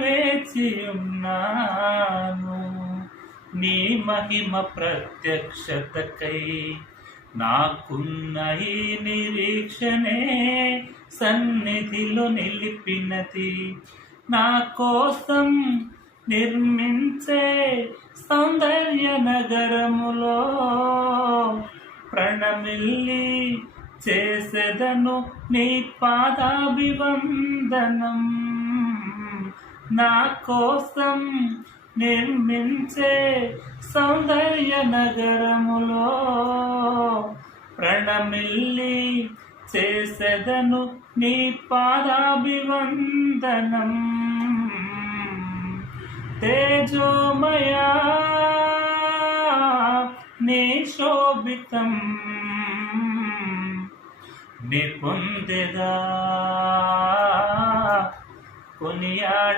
వేచియున్నాను నీ మహిమ ప్రత్యక్షతకై నాకున్న ఈ నిరీక్షణే సన్నిధిలో నిలిపినది నా కోసం నిర్మించే సౌందర్య నగరములో ప్రణమిల్లి చేసెదను నీ పాదాభివందనం నా కోసం నిర్మించే సౌందర్య నగరములో ప్రణమిల్లి చేసెదను నీ పాదాభివందనం తేజోమయా నీ శోభితం నీ పొందెదా కొనియాడే